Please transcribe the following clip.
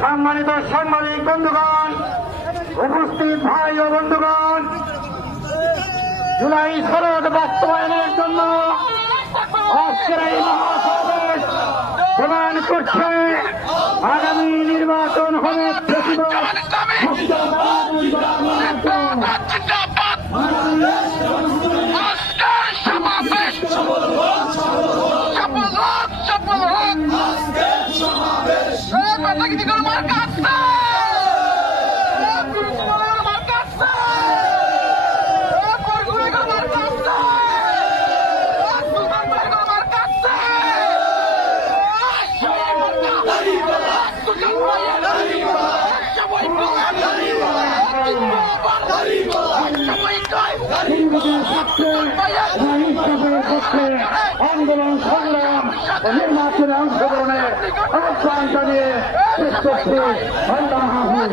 সম্মানিত সাংবাদিক বন্ধুগণ, উপস্থিত ভাই ও বন্ধুগণ, জুলাই সনদ বাস্তবায়নের জন্য আজকের এই মহাসমাবেশ প্রদান করছে আগামী নির্বাচন হবে আন্দোলন সংগ্রাম ও নির্বাচনে অংশগ্রহণের আহ্বান জানিয়ে শেষ করছি। আল্লাহ হাফেজ।